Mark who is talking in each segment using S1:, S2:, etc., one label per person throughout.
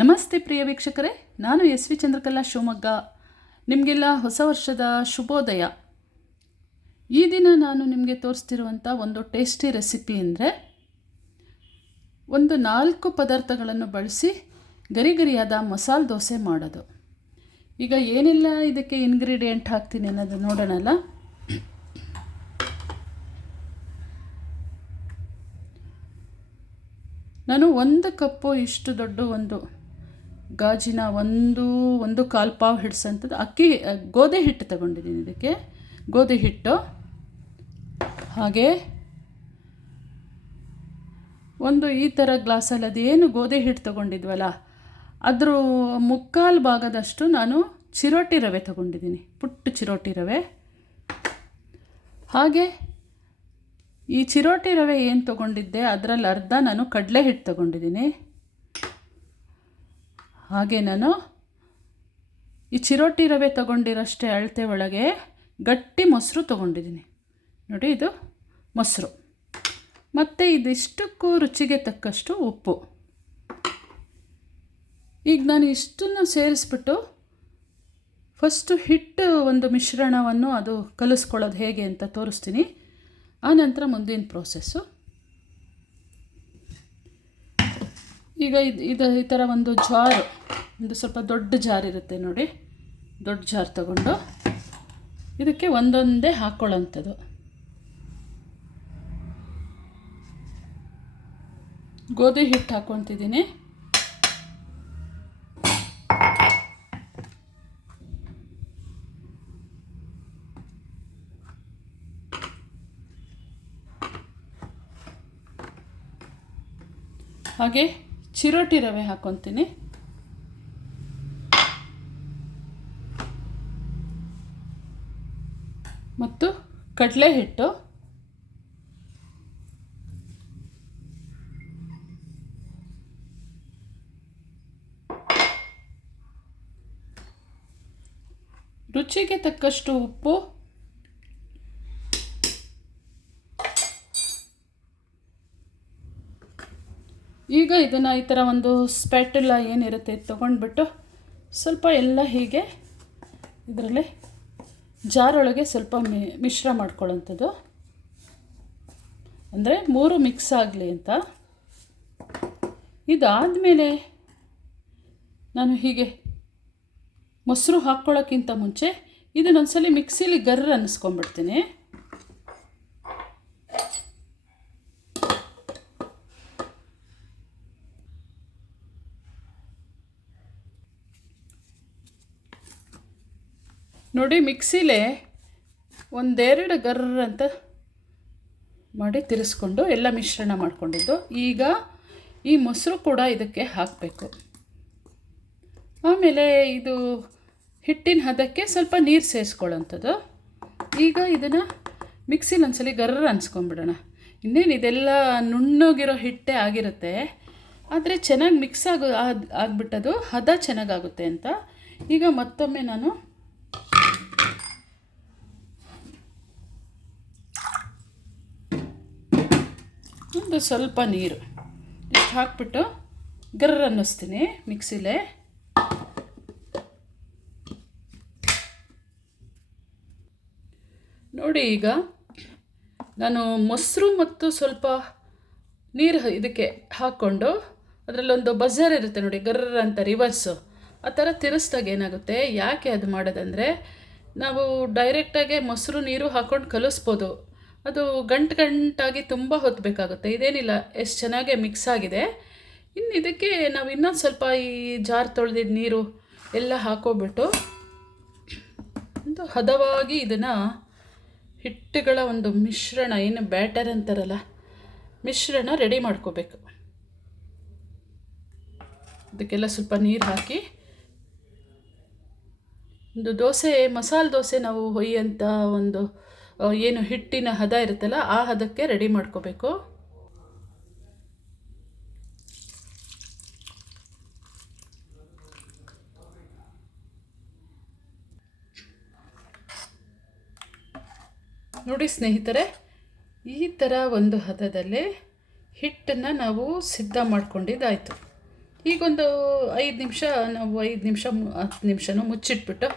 S1: ನಮಸ್ತೆ ಪ್ರಿಯ ವೀಕ್ಷಕರೇ, ನಾನು ಎಸ್ ವಿ ಚಂದ್ರಕಲಾ ಶಿವಮೊಗ್ಗ. ನಿಮಗೆಲ್ಲ ಹೊಸ ವರ್ಷದ ಶುಭೋದಯ. ಈ ದಿನ ನಾನು ನಿಮಗೆ ತೋರಿಸ್ತಿರುವಂಥ ಒಂದು ಟೇಸ್ಟಿ ರೆಸಿಪಿ ಅಂದರೆ, ಒಂದು ನಾಲ್ಕು ಪದಾರ್ಥಗಳನ್ನು ಬಳಸಿ ಗರಿ ಗರಿಯಾದ ಮಸಾಲೆ ದೋಸೆ ಮಾಡೋದು. ಈಗ ಏನೆಲ್ಲ ಇದಕ್ಕೆ ಇನ್ಗ್ರೀಡಿಯೆಂಟ್ ಹಾಕ್ತೀನಿ ಅನ್ನೋದು ನೋಡೋಣಲ್ಲ. ನಾನು ಒಂದು ಕಪ್ಪು ಇಷ್ಟು ದೊಡ್ಡ ಒಂದು ಗಾಜಿನ ಒಂದು ಒಂದು ಕಾಲು ಪಾವು ಹಿಡ್ಸೋಂಥದ್ದು ಅಕ್ಕಿ ಗೋಧಿ ಹಿಟ್ಟು ತಗೊಂಡಿದ್ದೀನಿ ಇದಕ್ಕೆ. ಗೋಧಿ ಹಿಟ್ಟು. ಹಾಗೆ ಒಂದು ಈ ಥರ ಗ್ಲಾಸಲ್ಲಿ ಅದೇನು ಗೋಧಿ ಹಿಟ್ಟು ತಗೊಂಡಿದ್ವಲ್ಲ, ಅದ್ರ ಮುಕ್ಕಾಲು ಭಾಗದಷ್ಟು ನಾನು ಚಿರೋಟಿ ರವೆ ತಗೊಂಡಿದ್ದೀನಿ. ಪುಟ್ಟ ಚಿರೋಟಿ ರವೆ. ಹಾಗೆ ಈ ಚಿರೋಟಿ ರವೆ ಏನು ತೊಗೊಂಡಿದ್ದೆ, ಅದರಲ್ಲಿ ಅರ್ಧ ನಾನು ಕಡಲೆ ಹಿಟ್ಟು ತೊಗೊಂಡಿದ್ದೀನಿ. ಹಾಗೆ ನಾನು ಈ ಚಿರೋಟಿ ರವೆ ತೊಗೊಂಡಿರೋಷ್ಟೇ ಅಳತೆ ಒಳಗೆ ಗಟ್ಟಿ ಮೊಸರು ತೊಗೊಂಡಿದ್ದೀನಿ. ನೋಡಿ ಇದು ಮೊಸರು. ಮತ್ತು ಇದಿಷ್ಟಕ್ಕೂ ರುಚಿಗೆ ತಕ್ಕಷ್ಟು ಉಪ್ಪು. ಈಗ ನಾನು ಇಷ್ಟನ್ನು ಸೇರಿಸ್ಬಿಟ್ಟು ಫಸ್ಟು ಹಿಟ್ಟು ಒಂದು ಮಿಶ್ರಣವನ್ನು ಅದು ಕಲಿಸ್ಕೊಳ್ಳೋದು ಹೇಗೆ ಅಂತ ತೋರಿಸ್ತೀನಿ. ಆನಂತರ ಮುಂದಿನ ಪ್ರೋಸೆಸ್ಸು. ಈಗ ಇದು ಇದು ಈ ಥರ ಒಂದು ಜಾರ್. ಒಂದು ಸ್ವಲ್ಪ ದೊಡ್ಡ ಜಾರ್ ಇರುತ್ತೆ ನೋಡಿ. ದೊಡ್ಡ ಜಾರ್ ತಗೊಂಡು ಇದಕ್ಕೆ ಒಂದೊಂದೇ ಹಾಕ್ಕೊಳ್ಳೋಂಥದ್ದು ಗೋಧಿ ಹಿಟ್ಟು ಹಾಕ್ಕೊತಿದ್ದೀನಿ ಹಾಗೆ ಚಿರೋಟಿ ರವೆ ಹಾಕ್ಕೊತೀನಿ ಮತ್ತು ಕಡಲೆ ಹಿಟ್ಟು. ರುಚಿಗೆ ತಕ್ಕಷ್ಟು ಉಪ್ಪು. ಈಗ ಇದನ್ನು ಈ ಥರ ಒಂದು ಸ್ಪ್ಯಾಟುಲ ಏನಿರುತ್ತೆ ತೊಗೊಂಡ್ಬಿಟ್ಟು ಸ್ವಲ್ಪ ಎಲ್ಲ ಹೀಗೆ ಇದರಲ್ಲಿ ಜಾರೊಳಗೆ ಸ್ವಲ್ಪ ಮಿ, ಮಿಶ್ರ ಮಾಡ್ಕೊಳ್ಳೋಂಥದ್ದು ಅಂದರೆ ಮೂರು ಮಿಕ್ಸ್ ಆಗಲಿ ಅಂತ. ಇದಾದಮೇಲೆ ನಾನು ಹೀಗೆ ಮೊಸರು ಹಾಕ್ಕೊಳ್ಳೋಕ್ಕಿಂತ ಮುಂಚೆ ಇದನ್ನೊಂದ್ಸಲಿ ಮಿಕ್ಸಿಲಿ ಗರ್ರ ಅನ್ನಿಸ್ಕೊಂಡ್ಬಿಡ್ತೀನಿ. ನೋಡಿ, ಮಿಕ್ಸಿಲೇ ಒಂದೆರಡು ಗರ್ರ ಅಂತ ಮಾಡಿ ತಿರ್ಸ್ಕೊಂಡು ಎಲ್ಲ ಮಿಶ್ರಣ ಮಾಡಿಕೊಂಡಿದ್ದು. ಈಗ ಈ ಮೊಸರು ಕೂಡ ಇದಕ್ಕೆ ಹಾಕಬೇಕು. ಆಮೇಲೆ ಇದು ಹಿಟ್ಟಿನ ಹದಕ್ಕೆ ಸ್ವಲ್ಪ ನೀರು ಸೇರಿಸ್ಕೊಳ್ಳೋಂಥದ್ದು. ಈಗ ಇದನ್ನು ಮಿಕ್ಸಿಲಿ ಒಂದ್ಸಲಿ ಗರ್ರ ಅನ್ಸ್ಕೊಂಬಿಡೋಣ. ಇನ್ನೇನು ಇದೆಲ್ಲ ನುಣ್ಣಗಿರೋ ಹಿಟ್ಟೆ ಆಗಿರುತ್ತೆ, ಆದರೆ ಚೆನ್ನಾಗಿ ಮಿಕ್ಸ್ ಆಗೋ ಆಗಿಬಿಟ್ಟದು ಹದ ಚೆನ್ನಾಗಾಗುತ್ತೆ ಅಂತ. ಈಗ ಮತ್ತೊಮ್ಮೆ ನಾನು ಒಂದು ಸ್ವಲ್ಪ ನೀರು. ಇಷ್ಟು ಹಾಕ್ಬಿಟ್ಟು ಗರ್ರ ಅನ್ನಿಸ್ತೀನಿ ಮಿಕ್ಸಿಲೇ. ನೋಡಿ ಈಗ ನಾನು ಮೊಸರು ಮತ್ತು ಸ್ವಲ್ಪ ನೀರು ಇದಕ್ಕೆ ಹಾಕ್ಕೊಂಡು ಅದರಲ್ಲೊಂದು ಬಜರ್ ಇರುತ್ತೆ ನೋಡಿ, ಗರ್ರ ಅಂತ ರಿವರ್ಸು ಆ ಥರ ತಿರ್ಸ್ದಾಗ ಏನಾಗುತ್ತೆ? ಯಾಕೆ ಅದು ಮಾಡೋದಂದರೆ, ನಾವು ಡೈರೆಕ್ಟಾಗೆ ಮೊಸರು, ನೀರು ಹಾಕ್ಕೊಂಡು ಕಲಿಸ್ಬೋದು. ಅದು ಗಂಟು ಗಂಟಾಗಿ ತುಂಬ ಹೊತ್ತಬೇಕಾಗುತ್ತೆ ಇದೇನಿಲ್ಲ, ಎಷ್ಟು ಚೆನ್ನಾಗೆ ಮಿಕ್ಸ್ ಆಗಿದೆ. ಇನ್ನು ಇದಕ್ಕೆ ನಾವು ಇನ್ನೊಂದು ಸ್ವಲ್ಪ ಈ ಜಾರ್ ತೊಳೆದಿದ್ದ ನೀರು ಎಲ್ಲ ಹಾಕೋಬಿಟ್ಟು ಒಂದು ಹದವಾಗಿ ಇದನ್ನು ಹಿಟ್ಟುಗಳ ಒಂದು ಮಿಶ್ರಣ, ಏನು ಬ್ಯಾಟರ್ ಅಂತಾರಲ್ಲ, ಮಿಶ್ರಣ ರೆಡಿ ಮಾಡ್ಕೋಬೇಕು. ಇದಕ್ಕೆಲ್ಲ ಸ್ವಲ್ಪ ನೀರು ಹಾಕಿ ಒಂದು ದೋಸೆ, ಮಸಾಲೆ ದೋಸೆ ನಾವು ಹೊಯ್ಯಂಥ ಒಂದು ಏನು ಹಿಟ್ಟಿನ ಹದ ಇರುತ್ತಲ್ಲ, ಆ ಹದಕ್ಕೆ ರೆಡಿ ಮಾಡ್ಕೋಬೇಕು. ನೋಡಿ ಸ್ನೇಹಿತರೆ, ಈ ಥರ ಒಂದು ಹದದಲ್ಲಿ ಹಿಟ್ಟನ್ನು ನಾವು ಸಿದ್ಧ ಮಾಡ್ಕೊಂಡಿದ್ದಾಯಿತು. ಈಗೊಂದು ಐದು ನಿಮಿಷ, ನಾವು ಐದು ನಿಮಿಷ, ಹತ್ತು ನಿಮಿಷನೂ ಮುಚ್ಚಿಟ್ಬಿಟ್ಟು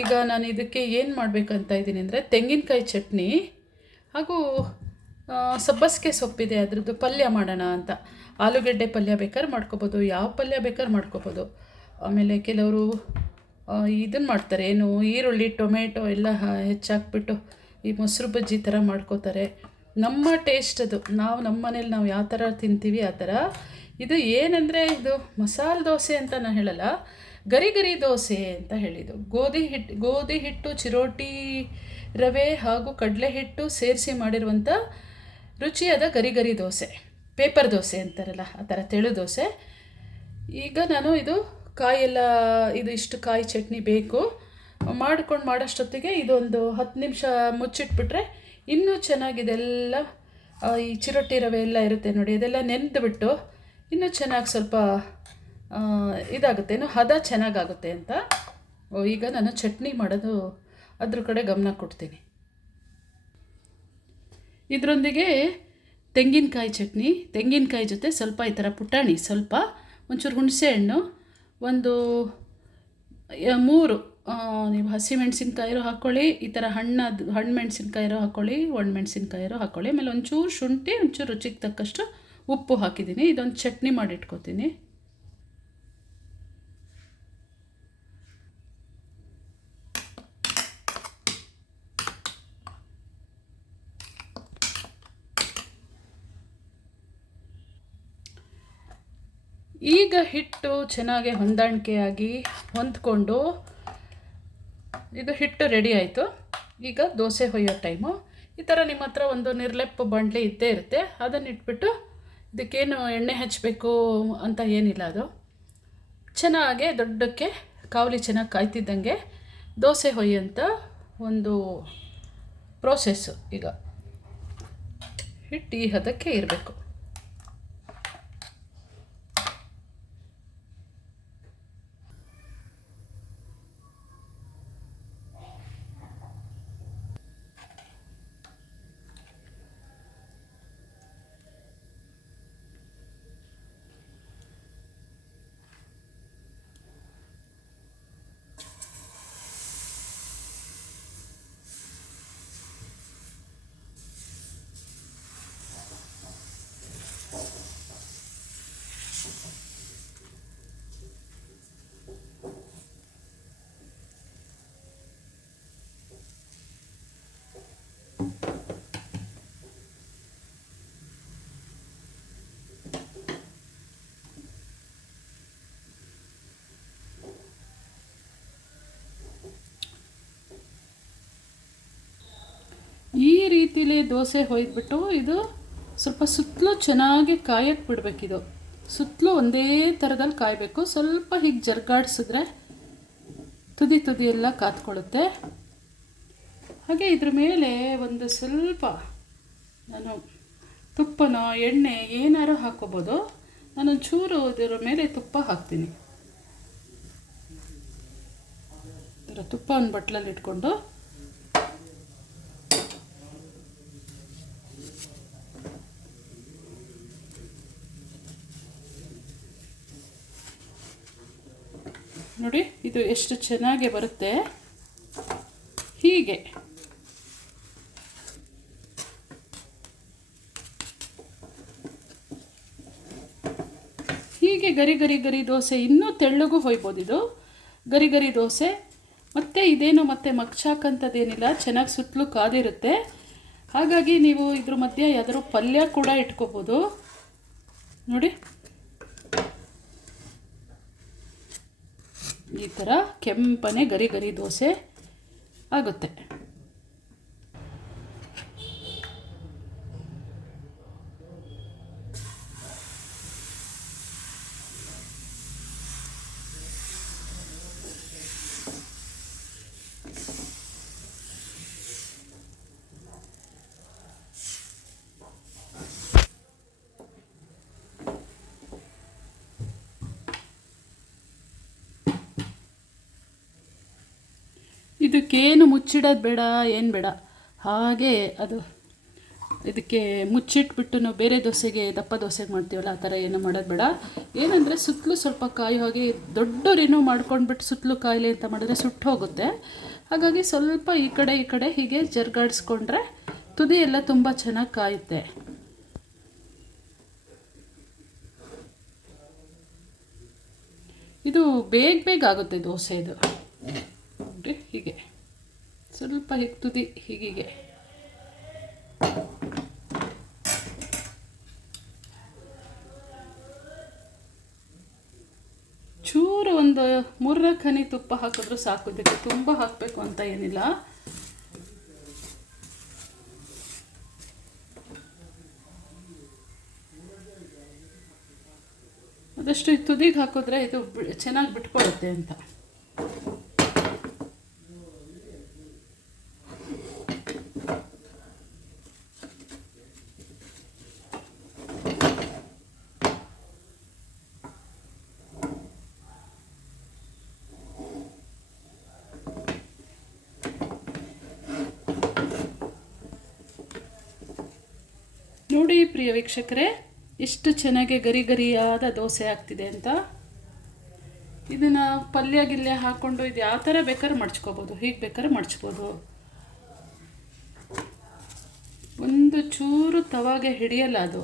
S1: ಈಗ ನಾನು ಇದಕ್ಕೆ ಏನು ಮಾಡಬೇಕಂತ ಇದ್ದೀನಿ ಅಂದರೆ ತೆಂಗಿನಕಾಯಿ ಚಟ್ನಿ ಹಾಗೂ ಸಬ್ಬಸಿಗೆ ಸೊಪ್ಪಿದೆ, ಅದ್ರದ್ದು ಪಲ್ಯ ಮಾಡೋಣ ಅಂತ. ಆಲೂಗಡ್ಡೆ ಪಲ್ಯ ಬೇಕಾದ್ರೆ ಮಾಡ್ಕೋಬೋದು, ಯಾವ ಪಲ್ಯ ಬೇಕಾದ್ರೆ ಮಾಡ್ಕೋಬೋದು. ಆಮೇಲೆ ಕೆಲವರು ಇದನ್ನು ಮಾಡ್ತಾರೆ, ಏನು ಈರುಳ್ಳಿ, ಟೊಮೆಟೊ ಎಲ್ಲ ಹೆಚ್ಚಾಕ್ಬಿಟ್ಟು ಈ ಮೊಸರು ಬಜ್ಜಿ ಥರ ಮಾಡ್ಕೋತಾರೆ. ನಮ್ಮ ಟೇಸ್ಟ್ ಅದು. ನಾವು ನಮ್ಮ ಮನೇಲಿ ನಾವು ಯಾವ ಥರ ತಿಂತೀವಿ ಆ ಥರ. ಇದು ಏನಂದರೆ ಇದು ಮಸಾಲೆ ದೋಸೆ ಅಂತ ನಾನು ಹೇಳಲ್ಲ. ಗರಿ ಗರಿ ದೋಸೆ ಅಂತ ಹೇಳಿದ್ದು. ಗೋಧಿ ಹಿಟ್ಟು ಗೋಧಿ ಹಿಟ್ಟು, ಚಿರೋಟಿ ರವೆ ಹಾಗೂ ಕಡಲೆ ಹಿಟ್ಟು ಸೇರಿಸಿ ಮಾಡಿರುವಂಥ ರುಚಿಯಾದ ಗರಿಗರಿ ಗರಿ ದೋಸೆ. ಪೇಪರ್ ದೋಸೆ ಅಂತಾರಲ್ಲ, ಆ ಥರ ತೆಳು ದೋಸೆ. ಈಗ ನಾನು ಇದು ಕಾಯೆಲ್ಲ, ಇದು ಇಷ್ಟು ಕಾಯಿ ಚಟ್ನಿ ಬೇಕು. ಮಾಡ್ಕೊಂಡು ಮಾಡೋಷ್ಟೊತ್ತಿಗೆ ಇದೊಂದು ಹತ್ತು ನಿಮಿಷ ಮುಚ್ಚಿಟ್ಬಿಟ್ರೆ ಇನ್ನೂ ಚೆನ್ನಾಗಿದೆ ಎಲ್ಲ. ಈ ಚಿರೊಟ್ಟಿ ರವೆ ಎಲ್ಲ ಇರುತ್ತೆ ನೋಡಿ ಅದೆಲ್ಲ ನೆನೆದುಬಿಟ್ಟು ಇನ್ನೂ ಚೆನ್ನಾಗಿ ಸ್ವಲ್ಪ ಇದಾಗುತ್ತೆ. ಏನು ಹದ ಚೆನ್ನಾಗಾಗುತ್ತೆ ಅಂತ. ಈಗ ನಾನು ಚಟ್ನಿ ಮಾಡೋದು ಅದ್ರ ಕಡೆ ಗಮನ ಕೊಡ್ತೀನಿ. ಇದರೊಂದಿಗೆ ತೆಂಗಿನಕಾಯಿ ಚಟ್ನಿ. ತೆಂಗಿನಕಾಯಿ ಜೊತೆ ಸ್ವಲ್ಪ ಈ ಥರ ಪುಟಾಣಿ, ಸ್ವಲ್ಪ ಒಂಚೂರು ಹುಣಸೆಹಣ್ಣು ಒಂದು ಮೂರು ನೀವು ಹಸಿ ಮೆಣಸಿನ್ಕಾಯಿರೋ ಹಾಕ್ಕೊಳ್ಳಿ ಈ ಥರ ಹಣ್ಣದು ಹಣ್ಣು ಮೆಣಸಿನ್ಕಾಯಿರೋ ಹಾಕ್ಕೊಳ್ಳಿ ಒಣ ಮೆಣಸಿನ್ಕಾಯಿರೋ ಹಾಕ್ಕೊಳ್ಳಿ ಆಮೇಲೆ ಒಂಚೂರು ಶುಂಠಿ, ಒಂಚೂರು ರುಚಿಗೆ ತಕ್ಕಷ್ಟು ಉಪ್ಪು ಹಾಕಿದ್ದೀನಿ. ಇದೊಂದು ಚಟ್ನಿ ಮಾಡಿಟ್ಕೋತೀನಿ. ಈಗ ಹಿಟ್ಟು ಚೆನ್ನಾಗಿ ಹೊಂದಾಣಿಕೆಯಾಗಿ ಹೊಂದ್ಕೊಂಡು ಇದು ಹಿಟ್ಟು ರೆಡಿ ಆಯಿತು. ಈಗ ದೋಸೆ ಹೊಯ್ಯೋ ಟೈಮು ಈ ಥರ ನಿಮ್ಮ ಹತ್ರ ಒಂದು ನಿರ್ಲೆಪ್ಪು ಬಂಡ್ಲಿ ಇದ್ದೇ ಇರುತ್ತೆ. ಅದನ್ನು ಇಟ್ಬಿಟ್ಟು ಇದಕ್ಕೇನು ಎಣ್ಣೆ ಹಚ್ಚಬೇಕು ಅಂತ ಏನಿಲ್ಲ ಅದು. ಚೆನ್ನಾಗೆ ದೊಡ್ಡಕ್ಕೆ ಕಾವಲಿ ಚೆನ್ನಾಗಿ ಕಾಯ್ತಿದ್ದಂಗೆ ದೋಸೆ ಹೊಯ್ಯಂಥ ಒಂದು ಪ್ರೋಸೆಸ್ಸು ಈಗ. ಹಿಟ್ಟು ಈ ಹದಕ್ಕೆ ಇರಬೇಕು ಈ ರೀತಿಲಿ ದೋಸೆ ಹೊಯ್ದುಬಿಟ್ಟು ಇದು ಸ್ವಲ್ಪ ಸುತ್ತಲೂ ಚೆನ್ನಾಗಿ ಕಾಯಕ್ಕೆ ಬಿಡಬೇಕಿದು ಸುತ್ತಲೂ ಒಂದೇ ಥರದಲ್ಲಿ ಕಾಯಬೇಕು. ಸ್ವಲ್ಪ ಹೀಗೆ ಜರ್ಗಾಡಿಸಿದ್ರೆ ತುದಿ ತುದಿ ಎಲ್ಲ ಕಾತ್ಕೊಳ್ಳುತ್ತೆ. ಹಾಗೆ ಇದ್ರ ಮೇಲೆ ಒಂದು ಸ್ವಲ್ಪ ನಾನು ತುಪ್ಪನೋ, ಎಣ್ಣೆ ಏನಾರು ಹಾಕೋಬೋದು ನಾನು ಚೂರು ಇದರ ಮೇಲೆ ತುಪ್ಪ ಹಾಕ್ತೀನಿ. ಥರ ತುಪ್ಪ ಒಂದು ಬಟ್ಲಲ್ಲಿ ಇಟ್ಕೊಂಡು ನೋಡಿ, ಇದು ಎಷ್ಟು ಚೆನ್ನಾಗಿ ಬರುತ್ತೆ. ಹೀಗೆ. ಹೀಗೆ ಗರಿ ಗರಿ ಗರಿ ದೋಸೆ ಇನ್ನೂ ತೆಳ್ಳಗೂ ಹೊಯ್ಬೋದು ಇದು. ಗರಿ ಗರಿ ದೋಸೆ. ಮತ್ತು ಇದೇನು ಮತ್ತೆ ಮಗ್ಚಾಕಂಥದ್ದೇನಿಲ್ಲ ಚೆನ್ನಾಗಿ ಸುತ್ತಲೂ ಕಾದಿರುತ್ತೆ. ಹಾಗಾಗಿ ನೀವು ಇದ್ರ ಮಧ್ಯೆ ಯಾವ್ದಾದ್ರು ಪಲ್ಯ ಕೂಡ ಇಟ್ಕೋಬೋದು. ನೋಡಿ. ಈ ಥರ ಕೆಂಪನೆ ಗರಿ ಗರಿ ದೋಸೆ ಆಗುತ್ತೆ. ಇದಕ್ಕೇನು ಮುಚ್ಚಿಡೋದು ಬೇಡ, ಏನು ಬೇಡ. ಹಾಗೆ ಅದು, ಇದಕ್ಕೆ ಮುಚ್ಚಿಟ್ಬಿಟ್ಟು ನಾವು ಬೇರೆ ದೋಸೆಗೆ ದಪ್ಪ ದೋಸೆಗೆ ಮಾಡ್ತೀವಲ್ಲ, ಆ ಥರ ಏನು ಮಾಡೋದು ಬೇಡ. ಏನಂದರೆ ಸುತ್ತಲೂ ಸ್ವಲ್ಪ ಕಾಯಿ, ಹೋಗಿ ದೊಡ್ಡವರೇನೋ ಮಾಡ್ಕೊಂಡ್ಬಿಟ್ಟು ಸುತ್ತಲೂ ಕಾಯಿಲೆ ಅಂತ ಮಾಡಿದ್ರೆ ಸುಟ್ಟು ಹೋಗುತ್ತೆ. ಹಾಗಾಗಿ ಸ್ವಲ್ಪ ಈ ಕಡೆ ಈ ಕಡೆ ಹೀಗೆ ಜರ್ಗಾಡಿಸ್ಕೊಂಡ್ರೆ ತುದಿ ಎಲ್ಲ ತುಂಬ ಚೆನ್ನಾಗಿ ಕಾಯುತ್ತೆ. ಇದು ಬೇಗ ಬೇಗ ಆಗುತ್ತೆ ದೋಸೆ ಇದು. ಹೀಗೆ. ಸ್ವಲ್ಪ ಹೀಗೆ ತುದಿ ಹೀಗೀಗೆ. ಚೂರು ಒಂದು ಮೂರ್ನಾಲ್ಕು ಹನಿ ತುಪ್ಪ ಹಾಕಿದ್ರು ಸಾಕು. ಇದಕ್ಕೆ ತುಂಬ ಹಾಕಬೇಕು ಅಂತ ಏನಿಲ್ಲ. ಅದಷ್ಟು ತುದಿಗೆ ಹಾಕಿದ್ರೆ ಇದು ಚೆನ್ನಾಗಿ ಬಿಟ್ಕೊಳ್ಳುತ್ತೆ ಅಂತ ನೋಡಿ ಪ್ರಿಯ ವೀಕ್ಷಕರೇ, ಇಷ್ಟು ಚೆನ್ನಾಗಿ ಗರಿ ಗರಿಯಾದ ದೋಸೆ ಆಗ್ತಿದೆ ಅಂತ. ಇದನ್ನು ಪಲ್ಯ ಗಿಲ್ಯ ಹಾಕ್ಕೊಂಡು ಇದು ಯಾವ ಥರ ಬೇಕಾದ್ರೆ ಮಡ್ಚ್ಕೋಬೋದು, ಹೀಗೆ ಬೇಕಾದ್ರೆ ಮಡ್ಚ್ಬೋದು. ಒಂದು ಚೂರು ತವಾಗೆ ಹಿಡಿಯಲ್ಲ ಅದು.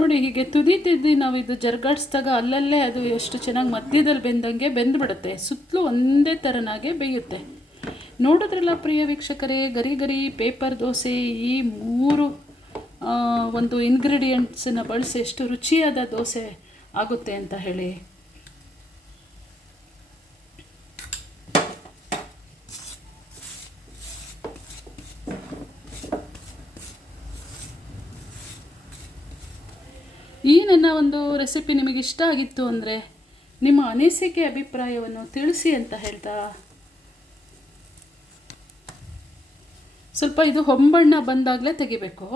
S1: ನೋಡಿ, ಹೀಗೆ ತುದಿ ತಿದ್ದಿ ನಾವು ಇದು ಜರ್ಗಾಡಿಸಿದಾಗ ಅಲ್ಲಲ್ಲೇ ಅದು ಎಷ್ಟು ಚೆನ್ನಾಗಿ ಮಧ್ಯದಲ್ಲಿ ಬೆಂದಂಗೆ ಬೆಂದ್ಬಿಡುತ್ತೆ. ಸುತ್ತಲೂ ಒಂದೇ ಥರನಾಗೆ ಬೇಯುತ್ತೆ. ನೋಡಿದ್ರಲ್ಲ ಪ್ರಿಯ ವೀಕ್ಷಕರೇ, ಗರಿ ಗರಿ ಪೇಪರ್ ದೋಸೆ ಈ ಮೂರು ಒಂದು ಇಂಗ್ರೀಡಿಯೆಂಟ್ಸನ್ನು ಬಳಸಿ ಎಷ್ಟು ರುಚಿಯಾದ ದೋಸೆ ಆಗುತ್ತೆ ಅಂತ ಹೇಳಿ ಈ ನನ್ನ ಒಂದು ರೆಸಿಪಿ ನಿಮಗೆ ಇಷ್ಟ ಆಗಿತ್ತು ಅಂದರೆ ನಿಮ್ಮ ಅನಿಸಿಕೆ ಅಭಿಪ್ರಾಯವನ್ನು ತಿಳಿಸಿ ಅಂತ ಹೇಳ್ತಾ. ಸ್ವಲ್ಪ ಇದು ಹೊಂಬಣ್ಣ ಬಂದಾಗಲೇ ತೆಗಿಬೇಕು.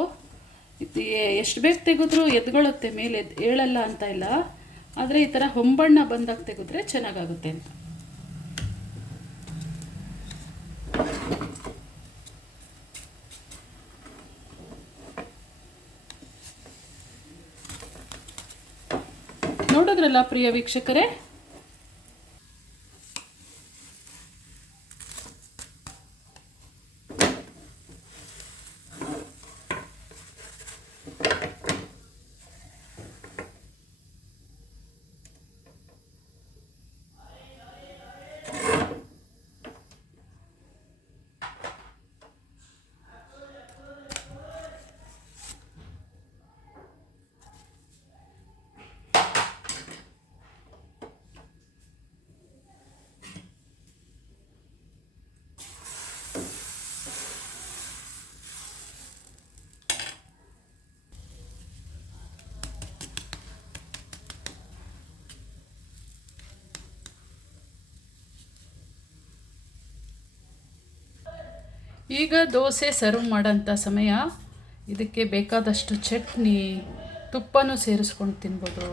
S1: ಎಷ್ಟು ಬೇಗ ತೆಗೆದ್ರೂ ಎದ್ಗೊಳುತ್ತೆ ಮೇಲೆ ಏಳಲ್ಲ ಅಂತ ಇಲ್ಲ. ಆದರೆ ಈ ಥರ ಹೊಂಬಣ್ಣ ಬಂದಾಗ ತೆಗೆದ್ರೆ ಚೆನ್ನಾಗಾಗುತ್ತೆ ಅಂತ ನೋಡಿದ್ರಲ್ಲ ಪ್ರಿಯ ವೀಕ್ಷಕರೇ ಈಗ ದೋಸೆ ಸರ್ವ್ ಮಾಡೋಂಥ ಸಮಯ. ಇದಕ್ಕೆ ಬೇಕಾದಷ್ಟು ಚಟ್ನಿ, ತುಪ್ಪನೂ ಸೇರಿಸ್ಕೊಂಡು ತಿನ್ಬೋದು.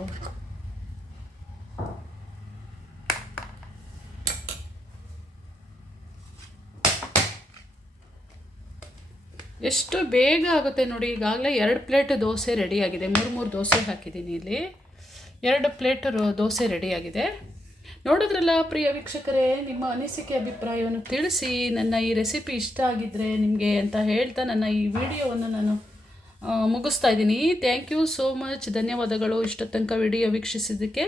S1: ಎಷ್ಟು ಬೇಗ ಆಗುತ್ತೆ ನೋಡಿ, ಈಗಾಗಲೇ ಎರಡು ಪ್ಲೇಟ್ ದೋಸೆ ರೆಡಿಯಾಗಿದೆ ಮೂರು ಮೂರು ದೋಸೆ ಹಾಕಿದ್ದೀನಿ ಇಲ್ಲಿ. ಎರಡು ಪ್ಲೇಟ್ ದೋಸೆ ರೆಡಿಯಾಗಿದೆ ನೋಡಿದ್ರಲ್ಲ ಪ್ರಿಯ ವೀಕ್ಷಕರೇ, ನಿಮ್ಮ ಅನಿಸಿಕೆ, ಅಭಿಪ್ರಾಯವನ್ನು ತಿಳಿಸಿ, ನನ್ನ ಈ ರೆಸಿಪಿ ಇಷ್ಟ ಆಗಿದ್ದರೆ ನಿಮಗೆ ಅಂತ ಹೇಳ್ತಾ ನನ್ನ ಈ ವಿಡಿಯೋವನ್ನು ನಾನು ಮುಗಿಸ್ತಾ ಇದ್ದೀನಿ. ಥ್ಯಾಂಕ್ ಯು ಸೋ ಮಚ್ ಧನ್ಯವಾದಗಳು. ಇಷ್ಟೊತ್ತನಕ ವಿಡಿಯೋ ವೀಕ್ಷಿಸಿದ್ದಕ್ಕೆ.